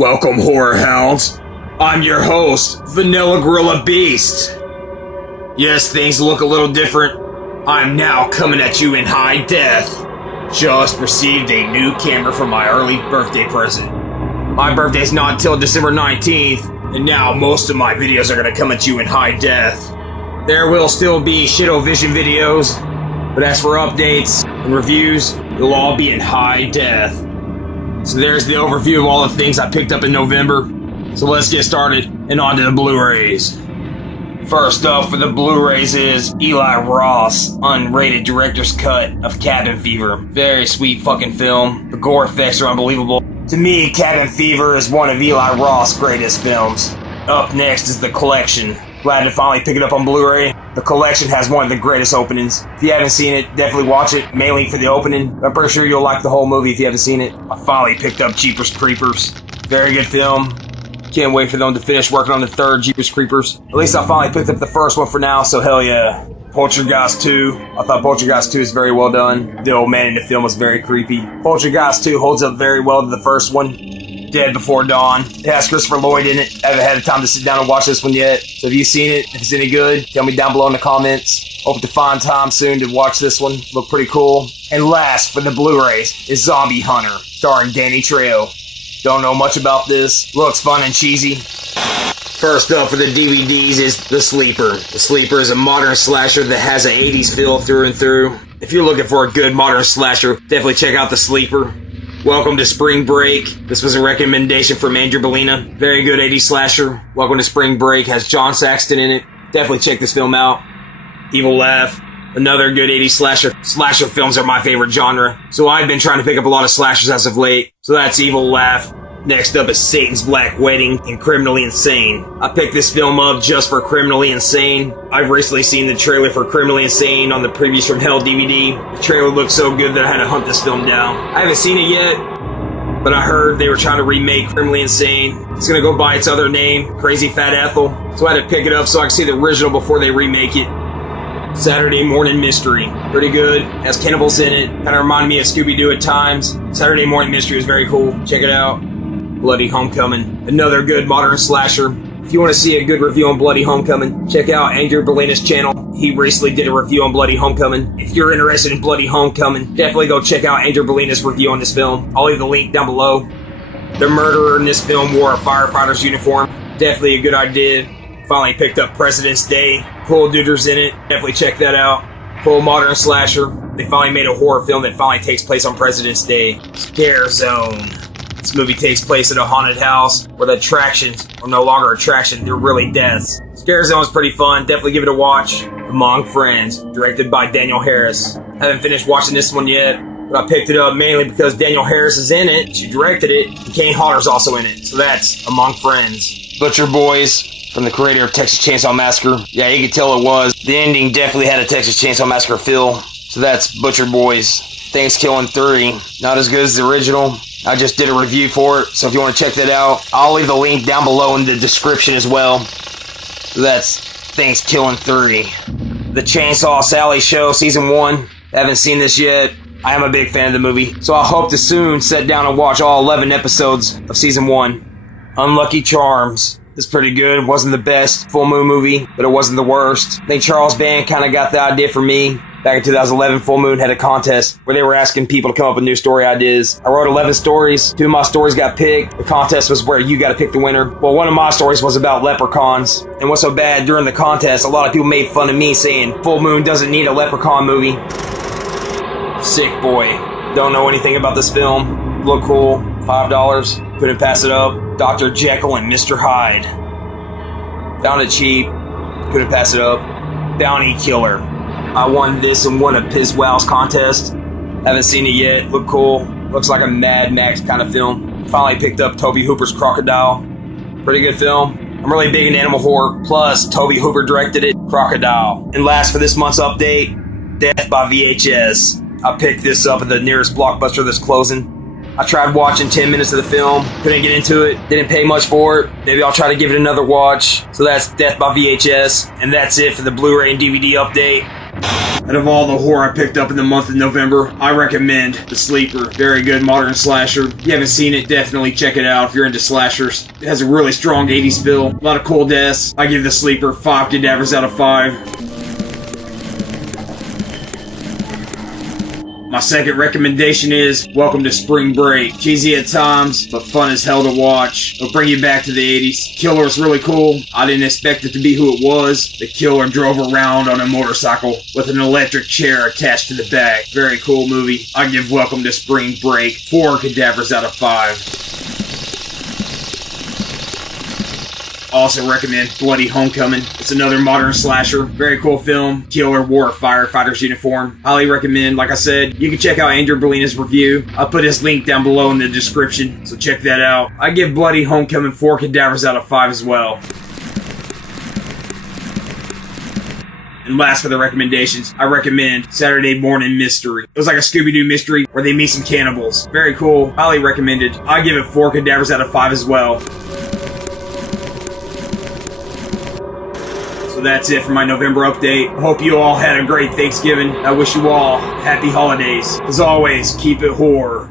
Welcome, horror hounds. I'm your host, Vanilla Gorilla Beast. Yes, things look a little different. I'm now coming at you in high def. Just received a new camera for my early birthday present. My birthday's not until December 19th, and now most of my videos are gonna come at you in high def. There will still be Shittovision videos, but as for updates and reviews, they'll all be in high def. So there's the overview of all the things I picked up in November. So let's get started and on to the Blu-Rays. First up for the Blu-Rays is Eli Roth's unrated director's cut of Cabin Fever. Very sweet fucking film. The gore effects are unbelievable. To me, Cabin Fever is one of Eli Roth's greatest films. Up next is The Collection. Glad to finally pick it up on Blu-ray. The Collection has one of the greatest openings. If you haven't seen it, definitely watch it, mainly for the opening. I'm pretty sure you'll like the whole movie if you haven't seen it. I finally picked up Jeepers Creepers. Very good film. Can't wait for them to finish working on the third Jeepers Creepers. At least I finally picked up the first one for now, so hell yeah. Poltergeist 2. I thought Poltergeist 2 is very well done. The old man in the film was very creepy. Poltergeist 2 holds up very well to the first one. Dead Before Dawn. It has Christopher Lloyd in it. I haven't had the time to sit down and watch this one yet. So if you've seen it, if it's any good, tell me down below in the comments. Hope to find time soon to watch this one. Look pretty cool. And last for the Blu-rays is Zombie Hunter, starring Danny Trejo. Don't know much about this. Looks fun and cheesy. First up for the DVDs is The Sleeper. The Sleeper is a modern slasher that has an 80s feel through and through. If you're looking for a good modern slasher, definitely check out The Sleeper. Welcome to Spring Break. This was a recommendation from Andrew Bellina. Very good 80s slasher. Welcome to Spring Break. Has John Saxton in it. Definitely check this film out. Evil Laugh. Another good 80s slasher. Slasher films are my favorite genre. So I've been trying to pick up a lot of slashers as of late. So that's Evil Laugh. Next up is Satan's Black Wedding and Criminally Insane. I picked this film up just for Criminally Insane. I've recently seen the trailer for Criminally Insane on the Previews from Hell DVD. The trailer looked so good that I had to hunt this film down. I haven't seen it yet, but I heard they were trying to remake Criminally Insane. It's gonna go by its other name, Crazy Fat Ethel. So I had to pick it up so I could see the original before they remake it. Saturday Morning Mystery. Pretty good. Has cannibals in it. Kinda reminded me of Scooby-Doo at times. Saturday Morning Mystery is very cool. Check it out. Bloody Homecoming. Another good modern slasher. If you want to see a good review on Bloody Homecoming, check out Andrew Bellina's channel. He recently did a review on Bloody Homecoming. If you're interested in Bloody Homecoming, definitely go check out Andrew Bellina's review on this film. I'll leave the link down below. The murderer in this film wore a firefighter's uniform. Definitely a good idea. Finally picked up President's Day. Cool duders in it. Definitely check that out. Cool modern slasher. They finally made a horror film that finally takes place on President's Day. Scare Zone. This movie takes place at a haunted house where the attractions are no longer attractions, they're really deaths. Scare Zone is pretty fun, definitely give it a watch. Among Friends, directed by Daniel Harris. I haven't finished watching this one yet, but I picked it up mainly because Daniel Harris is in it, she directed it, and Kane Hodder's also in it. So that's Among Friends. Butcher Boys, from the creator of Texas Chainsaw Massacre. Yeah, you could tell it was. The ending definitely had a Texas Chainsaw Massacre feel. So that's Butcher Boys. Thankskilling 3, not as good as the original. I just did a review for it, so if you want to check that out, I'll leave the link down below in the description as well. So that's Thankskilling 3. The Chainsaw Sally Show, Season 1. Haven't seen this yet. I am a big fan of the movie, so I hope to soon sit down and watch all 11 episodes of Season 1. Unlucky Charms. It's pretty good. It wasn't the best full moon movie, but it wasn't the worst. I think Charles Band kind of got the idea for me. Back in 2011, Full Moon had a contest where they were asking people to come up with new story ideas. I wrote 11 stories. 2 of my stories got picked. The contest was where you got to pick the winner. Well, one of my stories was about leprechauns. And what's so bad, during the contest, a lot of people made fun of me saying, Full Moon doesn't need a leprechaun movie. Sick Boy. Don't know anything about this film. Look cool. $5. Couldn't pass it up. Dr. Jekyll and Mr. Hyde. Found it cheap. Couldn't pass it up. Bounty Killer. I won this and won a Piz Wows contest. Haven't seen it yet. Look cool. Looks like a Mad Max kind of film. Finally picked up Tobe Hooper's Crocodile. Pretty good film. I'm really big into animal horror. Plus, Tobe Hooper directed it. Crocodile. And last for this month's update, Death by VHS. I picked this up at the nearest Blockbuster that's closing. I tried watching 10 minutes of the film. Couldn't get into it. Didn't pay much for it. Maybe I'll try to give it another watch. So that's Death by VHS. And that's it for the Blu-ray and DVD update. Out of all the horror I picked up in the month of November, I recommend The Sleeper. Very good modern slasher. If you haven't seen it, definitely check it out if you're into slashers. It has a really strong 80s feel. A lot of cool deaths. I give The Sleeper 5 cadavers out of 5. My second recommendation is Welcome to Spring Break. Cheesy at times, but fun as hell to watch. It'll bring you back to the 80s. Killer was really cool. I didn't expect it to be who it was. The killer drove around on a motorcycle with an electric chair attached to the back. Very cool movie. I give Welcome to Spring Break 4 cadavers out of 5. Also recommend Bloody Homecoming. It's another modern slasher. Very cool film. Killer wore a firefighter's uniform. Highly recommend. Like I said, you can check out Andrew Bellina's review. I'll put his link down below in the description, so check that out. I give Bloody Homecoming 4 cadavers out of 5 as well. And last for the recommendations, I recommend Saturday Morning Mystery. It was like a Scooby-Doo mystery where they meet some cannibals. Very cool. Highly recommended. I give it 4 cadavers out of 5 as well. So that's it for my November update. I hope you all had a great Thanksgiving. I wish you all happy holidays. As always, keep it horror.